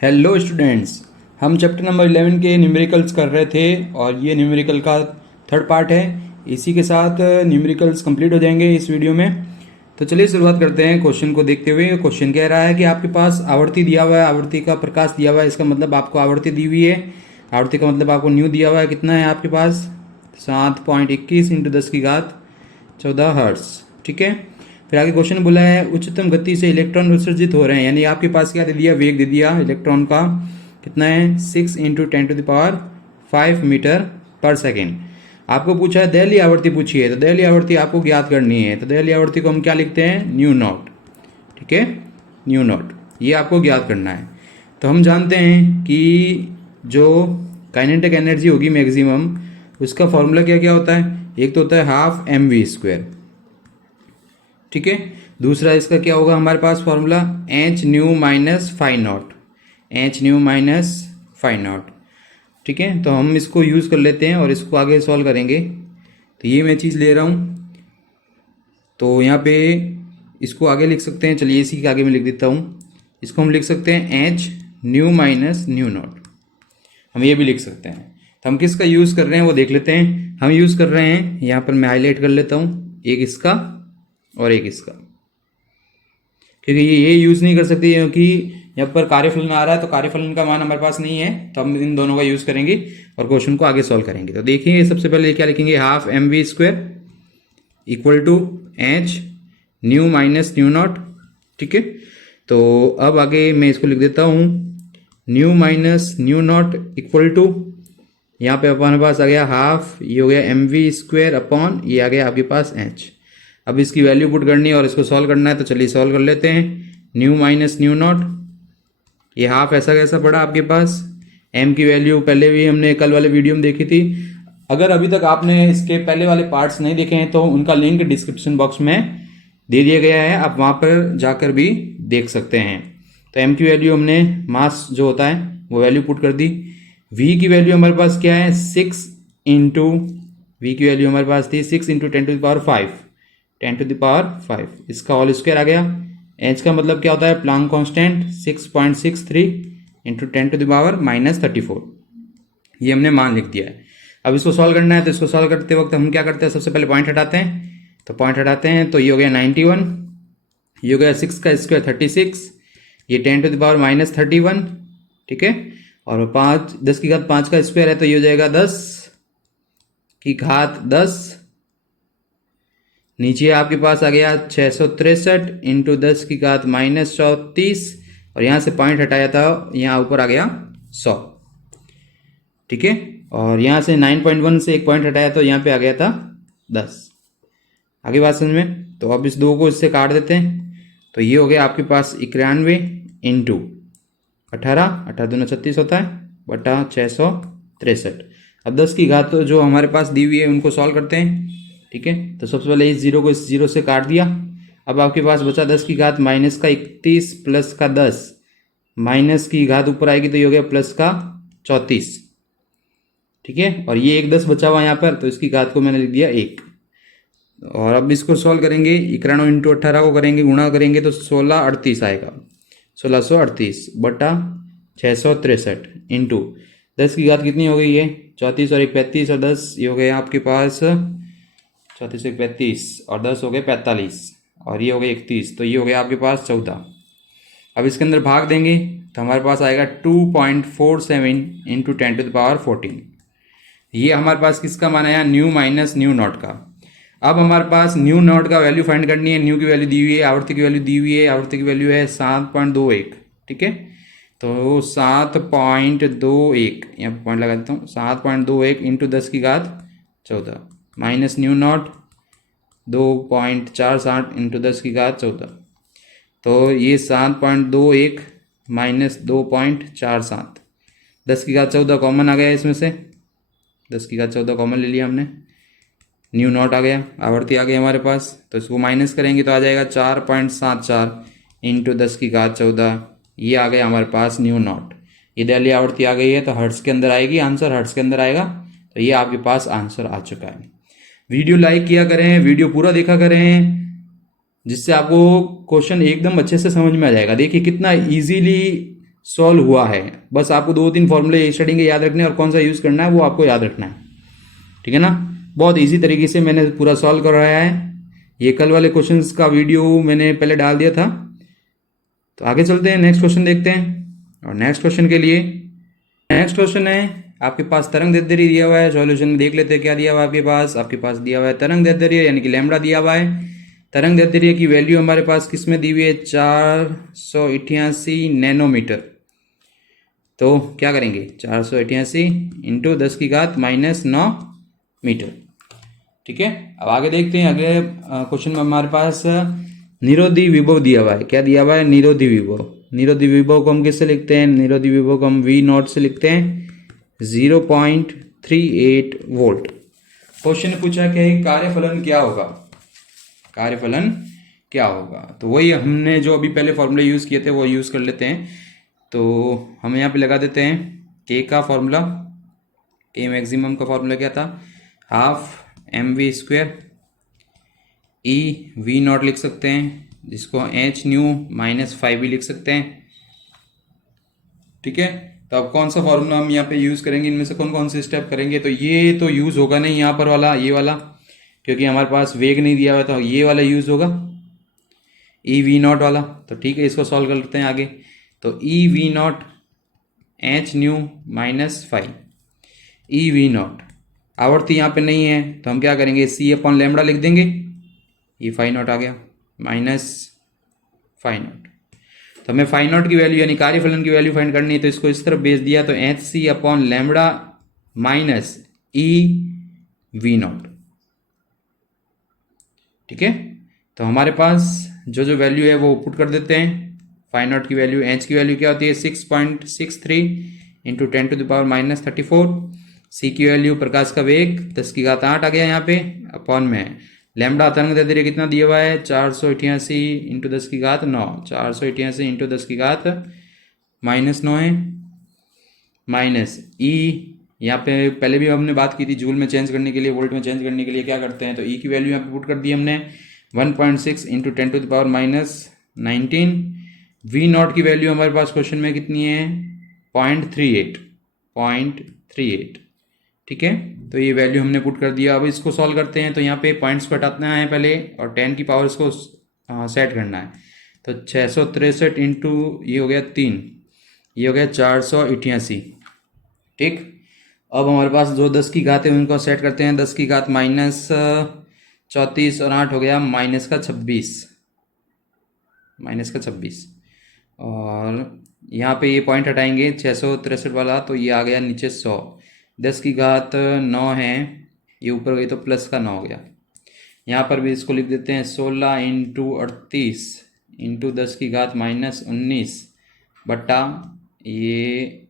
Hello students. हम chapter number 11 के numericals कर रहे थे और ये न्यूमेरिकल का थर्ड पार्ट है। इसी के साथ न्यूमेरिकल्स कंप्लीट हो जाएंगे इस वीडियो में। तो चलिए शुरुआत करते हैं क्वेश्चन को देखते हुए। क्वेश्चन कह रहा है कि आपके पास आवर्ती दिया हुआ है, आवर्ती का प्रकाश दिया हुआ है, इसका मतलब आपको आवर्ती दी हुई है। आवर्ती का मतलब आपको न्यू दिया हुआ है, कितना है आपके पास 7.21 इंटू 10 की घात 14 हर्ट्स। ठीक है। फिर आगे क्वेश्चन बोला है उच्चतम गति से इलेक्ट्रॉन उत्सर्जित हो रहे हैं, यानी आपके पास क्या दे दिया, वेग दे दिया इलेक्ट्रॉन का, कितना है 6 × 10⁵ मीटर पर सेकेंड। आपको पूछा है दहली आवर्ती पूछी है, तो दहली आवर्ती आपको ज्ञात करनी है। तो दहली आवर्ती को हम क्या लिखते हैं, न्यू नॉट। ठीक है, न्यू नॉट, ये आपको ज्ञात करना है। तो हम जानते हैं कि जो काइनेटिक एनर्जी होगी मैक्सिमम, उसका फॉर्मूला क्या क्या होता है। एक तो होता है ½ mv²। ठीक है। दूसरा इसका क्या होगा हमारे पास formula, H nu minus phi naught, H nu minus phi naught. ठीक है। तो हम इसको यूज़ कर लेते हैं और इसको आगे सॉल्व करेंगे। तो ये मैं चीज़ ले रहा हूँ, तो यहाँ पे इसको आगे लिख सकते हैं। चलिए इसी के आगे मैं लिख देता हूँ। इसको हम लिख सकते हैं H nu minus nu not, हम ये भी लिख सकते हैं। तो हम किसका यूज़ कर रहे हैं वो देख लेते हैं। हम यूज़ कर रहे हैं, यहाँ पर मैं हाईलाइट कर लेता हूँ, एक इसका और एक इसका, क्योंकि ये यूज़ नहीं कर सकती क्योंकि यहाँ पर कार्यफलन आ रहा है, तो कार्यफलन का मान हमारे पास नहीं है, तो हम इन दोनों का यूज़ करेंगे और क्वेश्चन को आगे सॉल्व करेंगे। तो देखिए सबसे पहले क्या लिखेंगे, ½ mv² equal to H nu minus nu nought. ठीक है। तो अब आगे मैं इसको लिख देता हूँ, nu minus nu nought equal to, यहाँ पे हमारे पास आ गया हाफ, ये हो गया mv² अपॉन ये आ गया आपके पास h। अब इसकी वैल्यू पुट करनी है और इसको सॉल्व करना है, तो चलिए सॉल्व कर लेते हैं। न्यू माइनस न्यू नॉट, ये हाफ ऐसा कैसा पड़ा आपके पास, m की वैल्यू पहले भी हमने कल वाले वीडियो में देखी थी। अगर अभी तक आपने इसके पहले वाले पार्ट्स नहीं देखे हैं तो उनका लिंक डिस्क्रिप्शन बॉक्स में दे दिया गया है, आप वहाँ पर जाकर भी देख सकते हैं। तो m की वैल्यू हमने मास जो होता है वो वैल्यू पुट कर दी। v की वैल्यू हमारे पास क्या है, 6 इंटू, वी की वैल्यू हमारे पास थी 6 इंटू 10⁵ इसका होल स्क्वायर आ गया। एच का मतलब क्या होता है, प्लांक कांस्टेंट 6.63 इंटू 10⁻⁻34, ये हमने मान लिख दिया है। अब इसको सॉल्व करना है, तो इसको सॉल्व करते वक्त हम क्या करते हैं, सबसे पहले पॉइंट हटाते हैं। तो पॉइंट हटाते हैं तो ये हो गया 91, ये हो गया 6 का स्क्वायर 36, ये 10⁻31। ठीक है। और 10 की घात 5 का स्क्वायर है, तो ये हो जाएगा 10 की घात 10। नीचे आपके पास आ गया 663 इंटू 10 की घात-34, और यहाँ से पॉइंट हटाया था, यहाँ ऊपर आ गया 100। ठीक है। और यहाँ से 9.1 से एक पॉइंट हटाया तो यहाँ पे आ गया था 10। आगे बात समझ में। तो अब इस दो को इससे काट देते हैं, तो ये हो गया आपके पास 91 इंटू 18, 18×2 = 36 होता है, बटा 663। अब 10 की घात तो जो हमारे पास दी हुई है उनको सॉल्व करते हैं। ठीक है। तो सबसे पहले इस जीरो को इस जीरो से काट दिया। अब आपके पास बचा 10 की घात-31 प्लस का 10, माइनस की घात ऊपर आएगी तो ये हो गया प्लस का 34। ठीक है। और ये एक 10 बचा हुआ यहाँ पर, तो इसकी घात को मैंने लिख दिया 1। और अब इसको सॉल्व करेंगे, 91 इंटू 18 को करेंगे, गुणा करेंगे तो 1638 आएगा, 1638 बटा 663 इंटू 10 की घात कितनी हो गई है 34 और 1 35, और 10 ये हो गया आपके पास 34 1 35 और 10 हो गए 45, और ये हो गए 31, तो ये हो गया आपके पास 14। अब इसके अंदर भाग देंगे तो हमारे पास आएगा 2.47 इंटू 10⁻14। ये हमारे पास किसका मान आया, न्यू माइनस न्यू नॉट का। अब हमारे पास न्यू नॉट का वैल्यू फाइंड करनी है। न्यू की वैल्यू दी हुई है, आवर्ती की वैल्यू दी हुई है, आवर्ती की वैल्यू है 7.21। ठीक है। तो 7.21, यहाँ पॉइंट लगा देता हूँ, 7.21 इंटू 10 की घात 14 माइनस न्यू नॉट 2.47 इंटू 10 की घात 14। तो ये 7.21 माइनस 2.47, 10 की घात 14 कॉमन आ गया इसमें से, 10 की घात 14 कॉमन ले लिया हमने, न्यू नॉट आ गया, आवर्ती आ गई हमारे पास। तो इसको माइनस करेंगे तो आ जाएगा 4.74 इंटू 10 की घात 14, ये आ गया हमारे पास न्यू नॉट। ये दिल्ली आवर्ती आ गई है, तो हर्ट्स के अंदर आएगी आंसर, हर्ट्स के अंदर आएगा। तो ये आपके पास आंसर आ चुका है। वीडियो लाइक किया करें, वीडियो पूरा देखा करें, जिससे आपको क्वेश्चन एकदम अच्छे से समझ में आ जाएगा। देखिए कितना इजीली सॉल्व हुआ है। बस आपको 2-3 फॉर्मूले स्टार्टिंग के याद रखने हैं और कौन सा यूज़ करना है वो आपको याद रखना है, ठीक है ना। बहुत इजी तरीके से मैंने पूरा सॉल्व करवाया है। ये कल वाले क्वेश्चंस का वीडियो मैंने पहले डाल दिया था। तो आगे चलते हैं, नेक्स्ट क्वेश्चन देखते हैं। और नेक्स्ट क्वेश्चन के लिए, नेक्स्ट क्वेश्चन है आपके पास तरंग दैर्ध्य दिया हुआ है। सॉल्यूशन देख लेते हैं क्या दिया हुआ है आपके पास दिया हुआ है तरंग दैर्ध्य यानी कि लैम्बडा दिया हुआ है। तरंग दैर्ध्य की वैल्यू हमारे पास किस में दी हुई है, 488 नैनोमीटर। तो क्या करेंगे, 488 इंटू 10⁻⁻9 मीटर, ठीक है। अब आगे देखते हैं, अगले क्वेश्चन में हमारे पास निरोधी विभव दिया हुआ है। क्या दिया हुआ है, निरोधी विभव। निरोधी विभव को हम किससे लिखते हैं, निरोधी विभव को हम V0 से लिखते हैं, 0.38 वोल्ट। क्वेश्चन ने पूछा कि कार्यफलन क्या होगा, कार्यफलन क्या होगा। तो वही हमने जो अभी पहले फॉर्मूले यूज़ किए थे वो यूज़ कर लेते हैं। तो हम यहाँ पे लगा देते हैं K का फॉर्मूला, K मैक्सिमम का फॉर्मूला क्या था, हाफ mv², E V0 लिख सकते हैं, जिसको h न्यू -5 भी लिख सकते हैं, ठीक है। तो अब कौन सा फॉर्मूला हम यहाँ पे यूज़ करेंगे, इनमें से कौन कौन से स्टेप करेंगे। तो ये तो यूज़ होगा नहीं यहाँ पर वाला, ये वाला, क्योंकि हमारे पास वेग नहीं दिया हुआ था। ये वाला यूज़ होगा, ई V0 वाला। तो ठीक है, इसको सॉल्व कर लेते हैं आगे। तो ई V0 h न्यू -5, ई V0 आवर्ती यहाँ पे नहीं है तो हम क्या करेंगे, C/λ लिख देंगे। ये φ0 आ गया -φ0। तो हमें φ0 की वैल्यू यानी कार्यफलन की वैल्यू फाइंड करनी है। तो इसको इस तरफ भेज दिया, तो hc/λ माइनस ई V0, ठीक है। तो हमारे पास जो जो वैल्यू है वो पुट कर देते हैं। φ0 की वैल्यू, h की वैल्यू क्या होती है, 6.63 इंटू 10⁻34। c की वैल्यू प्रकाश का वेग 10⁸ आ गया यहाँ पे, अपॉन में लैम्बडा तरंग दैर्ध्य कितना दिया हुआ है, 488 इंटू 10⁹ 488 इंटू 10⁻⁻9 है, माइनस ई, यहाँ पे पहले भी हमने बात की थी, जूल में चेंज करने के लिए, वोल्ट में चेंज करने के लिए क्या करते हैं। तो ई की वैल्यू यहाँ पे पुट कर दी हमने, 1.6 इंटू 10⁻⁻19। V0 की वैल्यू हमारे पास क्वेश्चन में कितनी है, 0.38, ठीक है। तो ये वैल्यू हमने पुट कर दिया। अब इसको सॉल्व करते हैं। तो यहाँ पे पॉइंट्स को हटाना है पहले, और 10 की पावर इसको सेट करना है। तो 663 इंटू ये हो गया 3, ये हो गया 488, ठीक। अब हमारे पास जो 10 की घात है उनको सेट करते हैं। 10 की घात -34 और 8 हो गया -26, और यहाँ पे ये पॉइंट हटाएंगे 663 वाला, तो ये आ गया नीचे 100। 10 की घात 9 है, ये ऊपर गई तो प्लस का 9 हो गया। यहाँ पर भी इसको लिख देते हैं, 16 इंटू 38 इंटू 10 की घात -19 बट्टा ये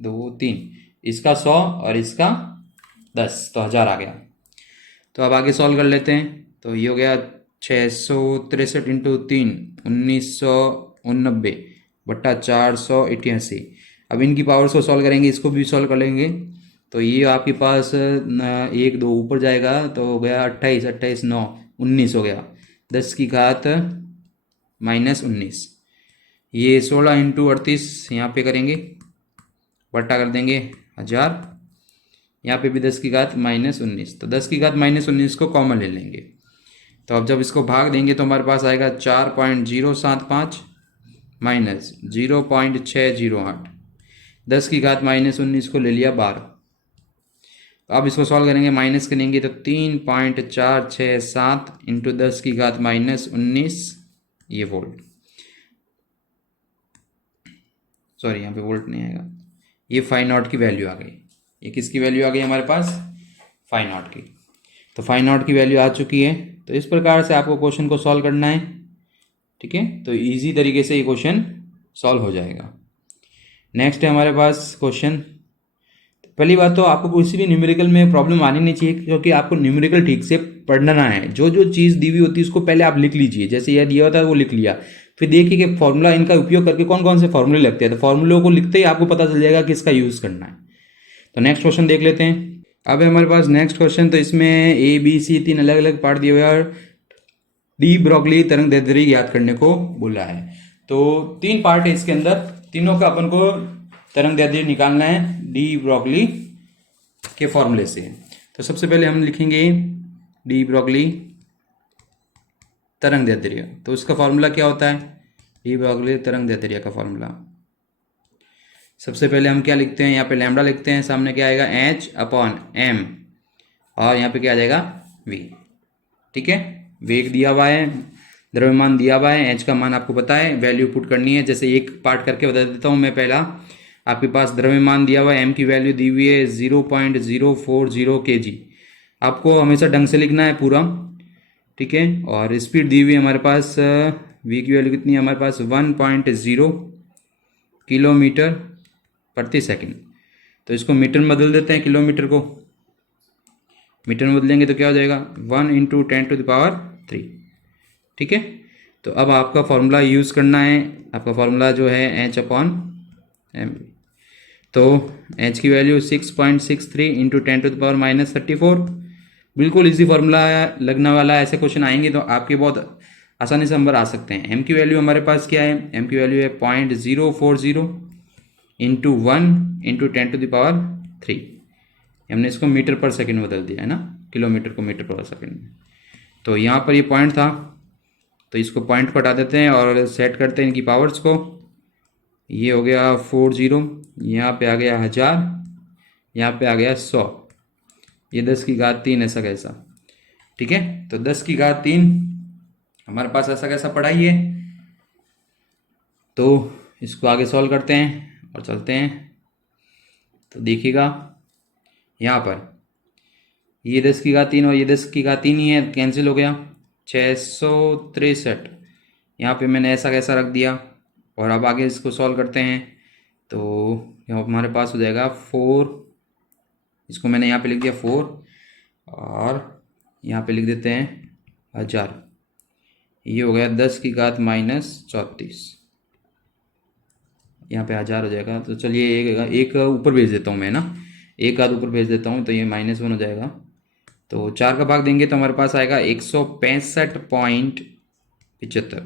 2 3, इसका 100 और इसका 10, तो 1000 आ गया। तो अब आगे सॉल्व कर लेते हैं। तो ये हो गया 663 इंटू 3 1989 बट्टा 488। अब इनकी पावर्स को सॉल्व करेंगे, इसको भी सॉल्व कर लेंगे। तो ये आपके पास 1 2 ऊपर जाएगा, तो हो गया 28 28 9 19 हो गया। 10 की घात -19, ये 16 इंटू 38 यहाँ पे करेंगे, बट्टा कर देंगे 1000। यहाँ पे भी 10 की घात -19, तो 10 की घात -19 को कॉमन ले लेंगे। तो अब जब इसको भाग देंगे तो हमारे पास आएगा 4.075 माइनस 0.608। 10 की घात -19 को ले लिया 12। तो अब इसको सॉल्व करेंगे, माइनस करेंगे तो 3.467 इंटू 10 की घात -19 ये वोल्ट, सॉरी यहाँ पे वोल्ट नहीं आएगा, ये φ0 की वैल्यू आ गई। ये किसकी वैल्यू आ गई हमारे पास, φ0 की। तो φ0 की वैल्यू आ चुकी है। तो इस प्रकार से आपको क्वेश्चन को सॉल्व करना है, ठीक है। तो इजी तरीके से ये क्वेश्चन सॉल्व हो जाएगा। नेक्स्ट है हमारे पास क्वेश्चन। पहली बात तो आपको किसी भी न्यूमेरिकल में प्रॉब्लम आनी नहीं चाहिए, क्योंकि आपको न्यूमेरिकल ठीक से पढ़ना है। जो जो चीज़ दी हुई होती है उसको पहले आप लिख लीजिए, जैसे यह दिया होता है वो लिख लिया, फिर देखिए कि फॉर्मूला इनका उपयोग करके कौन कौन से फॉर्मूले लगते हैं। तो फॉर्मूलों को लिखते ही आपको पता चल जाएगा कि इसका यूज़ करना है। तो नेक्स्ट क्वेश्चन देख लेते हैं। अब है हमारे पास नेक्स्ट क्वेश्चन। तो इसमें ABC 3 अलग अलग पार्ट दिए हुए हैं और डी ब्रोगली तरंग दैर्ध्य ज्ञात करने को बोला है। तो 3 पार्ट है इसके अंदर, तीनों का अपन को तरंग दैर्ध्य निकालना है डी ब्रोगली के फॉर्मूले से। तो सबसे पहले हम लिखेंगे डी ब्रोगली तरंग दैर्ध्य। तो उसका फॉर्मूला क्या होता है, डी ब्रोगली तरंग दैर्ध्य का फॉर्मूला। सबसे पहले हम क्या लिखते हैं, यहाँ पे लैम्डा लिखते हैं, सामने क्या आएगा h/m और यहाँ पे क्या आ जाएगा v। ठीक है, वेग दिया हुआ है, द्रव्यमान दिया हुआ है, h का मान आपको पता है, वैल्यू पुट करनी है। जैसे एक पार्ट करके बता देता हूँ मैं। पहला आपके पास द्रव्यमान दिया हुआ है, m की वैल्यू दी हुई है 0.040 kg। आपको हमेशा ढंग से लिखना है पूरा, ठीक है। और स्पीड दी हुई है हमारे पास, v की वैल्यू कितनी है हमारे पास 1.0 किलोमीटर प्रति सेकंड। तो इसको मीटर में बदल देते हैं, किलोमीटर को मीटर में बदलेंगे तो क्या हो जाएगा 1 × 10⁻3। ठीक है, तो अब आपका फॉर्मूला यूज़ करना है। आपका फॉर्मूला जो है h/m। तो h की वैल्यू 6.63 × 10⁻34। बिल्कुल इजी फॉर्मूला लगने वाला है। ऐसे क्वेश्चन आएंगे तो आपके बहुत आसानी से नंबर आ सकते हैं। m की वैल्यू हमारे पास क्या है, m की वैल्यू है 0.040 × 1 × 10⁻3। हमने इसको मीटर पर सेकंड में बदल दिया है ना, किलोमीटर को मीटर पर सेकंड में। तो यहाँ पर ये पॉइंट था, तो इसको पॉइंट को हटा देते हैं और सेट करते हैं इनकी पावर्स को। ये हो गया 40, यहाँ पे आ गया 1000, यहाँ पे आ गया 100, ये 10⁻3 ऐसा कैसा। ठीक है, तो 10⁻3 हमारे पास ऐसा कैसा पड़ा ही है। तो इसको आगे सॉल्व करते हैं और चलते हैं। तो देखिएगा यहाँ पर ये 10⁻3 और ये 10⁻3 ही है, कैंसिल हो गया 663। यहाँ पे मैंने ऐसा कैसा रख दिया। और अब आगे इसको सॉल्व करते हैं तो यहाँ हमारे पास हो जाएगा 4, इसको मैंने यहाँ पे लिख दिया 4 और यहाँ पे लिख देते हैं 1000। ये हो गया 10⁻−34, यहाँ पे 1000 हो जाएगा। तो चलिए एक ऊपर भेज देता हूँ मैं ना, एक आध ऊपर भेज देता हूँ तो ये -1 हो जाएगा। तो 4 का भाग देंगे तो हमारे पास आएगा 165.75।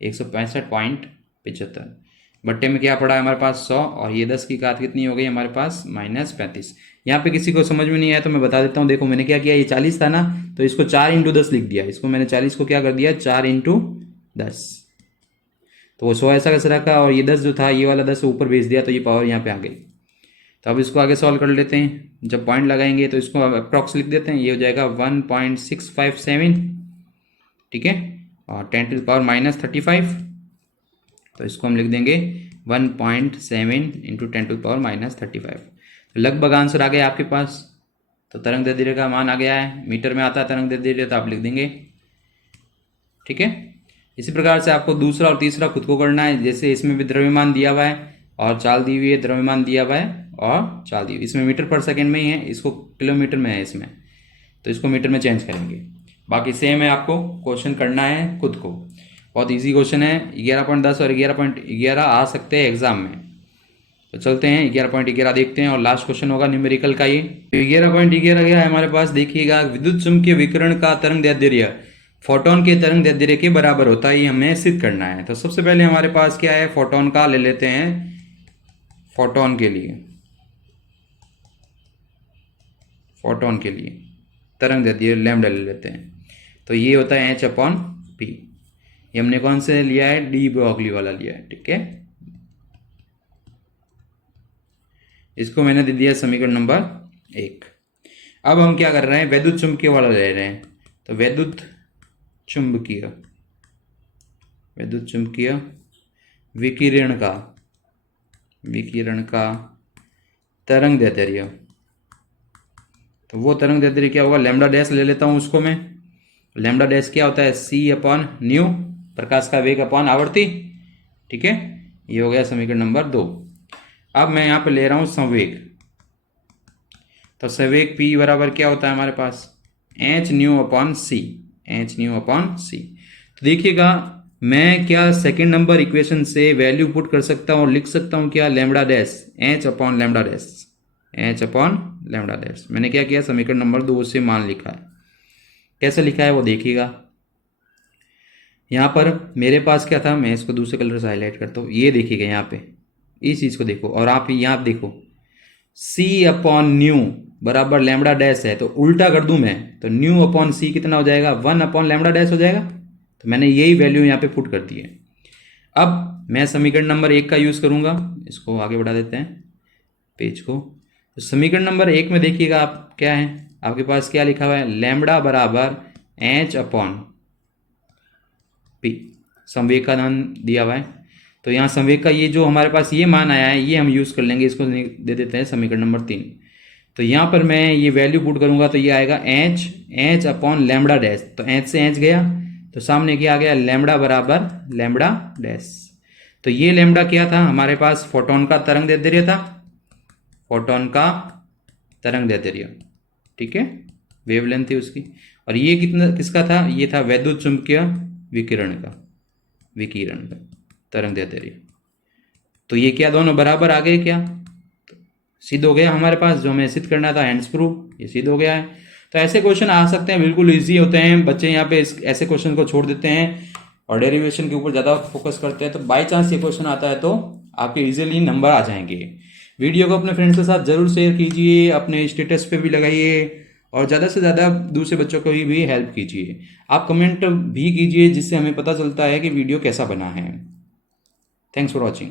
165.75 बट्टे में क्या पड़ा है हमारे पास 100 और ये 10⁻कितनी हो गई हमारे पास -35। यहाँ पे किसी को समझ में नहीं आया तो मैं बता देता हूँ। देखो मैंने क्या किया, ये 40 था ना, तो इसको 4 × 10 लिख दिया। इसको मैंने 40 को क्या कर दिया 4 × 10, तो वो 100 ऐसा कैसे रखा और ये 10 जो था ये वाला 10 ऊपर भेज दिया, तो ये पावर यहाँ पे आ गई। तो अब इसको आगे सॉल्व कर लेते हैं। जब पॉइंट लगाएंगे तो इसको अप्रॉक्स लिख देते हैं, ये हो जाएगा 1.657। ठीक है, और 10⁻−35, तो इसको हम लिख देंगे 1.7 × 10⁻−35। तो लगभग आंसर आ गया आपके पास। तो तरंग दैर्ध्य का मान आ गया है, मीटर में आता है तरंग दैर्ध्य, तो आप लिख देंगे। ठीक है, इसी प्रकार से आपको दूसरा और तीसरा खुद को करना है। जैसे इसमें भी द्रव्यमान दिया हुआ है और चाल दी हुई है, द्रव्यमान दिया हुआ है और चाल दी हुई। इसमें मीटर पर सेकंड में ही है, इसको किलोमीटर में है इसमें, तो इसको मीटर में चेंज करेंगे। बाकी सेम है, आपको क्वेश्चन करना है खुद को। बहुत इजी क्वेश्चन है। 11.10 और 11.11 आ सकते हैं एग्जाम में। तो चलते हैं 11.11 देखते हैं और लास्ट क्वेश्चन होगा न्यूमेरिकल का। ये 11.11 क्या है हमारे पास, देखिएगा विद्युत चुम्बकीय विकिरण का तरंग दैर्ध्य फोटोन के तरंग दैर्ध्य के बराबर होता है, ये हमें सिद्ध करना है। तो सबसे पहले हमारे पास क्या है, फोटोन का ले लेते हैं। फोटोन के लिए तरंग दैर्ध्य लैम्डा ले लेते हैं। तो ये होता है h/p। ये हमने कौन से लिया है, डी ब्रोगली वाला लिया है। ठीक है, इसको मैंने दे दिया समीकरण नंबर 1। अब हम क्या कर रहे हैं, वैद्युत चुम्बकीय वाला ले रहे हैं। तो वैद्युत चुम्बकीय विकिरण का तरंग दैर्ध्य। तो वो तरंग दैर्ध्य क्या होगा, लैम्डा डैश ले लेता हूं उसको मैं। लैम्डा डैश क्या होता है, c/ν, प्रकाश का वेग अपॉन आवर्ती। ठीक है, ये हो गया समीकरण नंबर 2। अब मैं यहाँ पे ले रहा हूँ संवेग। तो संवेग p बराबर क्या होता है हमारे पास, hν/c। तो देखिएगा मैं क्या सेकंड नंबर इक्वेशन से वैल्यू पुट कर सकता हूँ और लिख सकता हूँ क्या, लैम्डा डैश h/λ डैश। मैंने क्या किया, समीकरण नंबर 2 से मान लिखा है। कैसे लिखा है वो देखिएगा। यहाँ पर मेरे पास क्या था, मैं इसको दूसरे कलर से हाईलाइट करता हूँ। ये देखिएगा यहाँ पे, इस चीज़ को देखो, और आप यहाँ देखो सी अपॉन न्यू बराबर लैम्बडा डैश है, तो उल्टा कर दूं मैं तो न्यू अपॉन सी कितना हो जाएगा, 1 अपॉन लैम्बडा डैश हो जाएगा। तो मैंने यही वैल्यू यहाँ पे पुट कर दी है। अब मैं समीकरण नंबर 1 का यूज़ करूँगा, इसको आगे बढ़ा देते हैं पेज को। तो समीकरण नंबर 1 में देखिएगा आप क्या है, आपके पास क्या लिखा हुआ है, लैम्बडा बराबर एच अपॉन पी, संवेग का मान दिया हुआ है। तो यहाँ संवेग का ये जो हमारे पास ये मान आया है, ये हम यूज़ कर लेंगे, इसको दे देते हैं समीकरण नंबर 3। तो यहाँ पर मैं ये वैल्यू पुट करूँगा तो ये आएगा एच अपॉन लैम्बडा डैश, तो एच से एच गया तो सामने क्या आ गया, लैम्बडा बराबर लैम्बडा डैश। तो ये लैम्बडा क्या था, हमारे पास फोटोन का तरंग दैर्ध्य था, फोटोन का तरंग दैर्ध्य, ठीक है, वेवलेंथ थी उसकी। और ये कितना किसका था, ये था वैद्युत चुंबकीय विकिरण का तरंग दैर्ध्य। तो ये क्या दोनों बराबर आ गए क्या, सिद्ध हो गया हमारे पास, जो हमें सिद्ध करना था हैंड्स प्रूफ, ये सिद्ध हो गया है। तो ऐसे क्वेश्चन आ सकते हैं, बिल्कुल इजी होते हैं, बच्चे यहाँ पे ऐसे क्वेश्चन को छोड़ देते हैं और डेरिवेशन के ऊपर ज़्यादा फोकस करते हैं। तो बाई चांस ये क्वेश्चन आता है तो आपके इजीली नंबर आ जाएंगे। वीडियो को अपने फ्रेंड्स के साथ जरूर शेयर कीजिए, अपने स्टेटस पे भी लगाइए और ज़्यादा से ज़्यादा दूसरे बच्चों को भी हेल्प कीजिए। आप कमेंट भी कीजिए जिससे हमें पता चलता है कि वीडियो कैसा बना है। Thanks for watching.